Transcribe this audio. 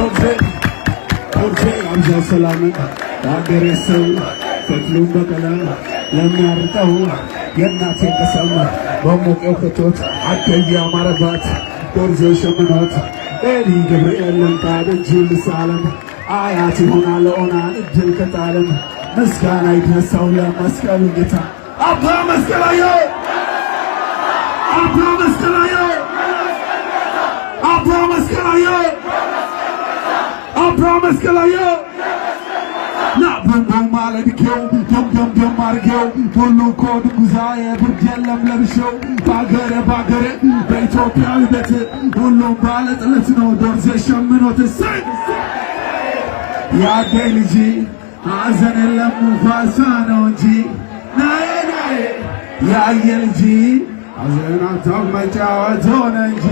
ዶርዜ አብዛ ሰላም የአገሬ ሰው ፈትሉን በቀለም ለሚያርቀው የእናቴ ቀሰም በሞቀው ከቶት አደየ አማረባት ዶርዜ ሸምኖት ኤሊ ገብርኤል ለንቃድ እጅል ሳለም አያት ይሆናል ኦናን እድል ከጣለም ምስጋና ይድረሰው ለመስቀሉ ጌታ አባ መስቀላዮ አባ መስቀላዮ አባ መስቀላዮ አባ መስቀላዮ ና በንቦም ማለድኬው ደም አርጌው ሁሉ ኮድ ጉዛዬ ብርድ የለም ለብሼው ባገሬ በኢትዮጵያዊ ቤት ሁሉም ባለጥለት ነው ዶርዜ ሸምኖት እሰይ ያገኝ ልጅ ሐዘን የለም ሙፋሳ ነው እንጂ ናዬ ያየ ልጅ ሐዘን አታውቅ መጫወት ሆነ እንጂ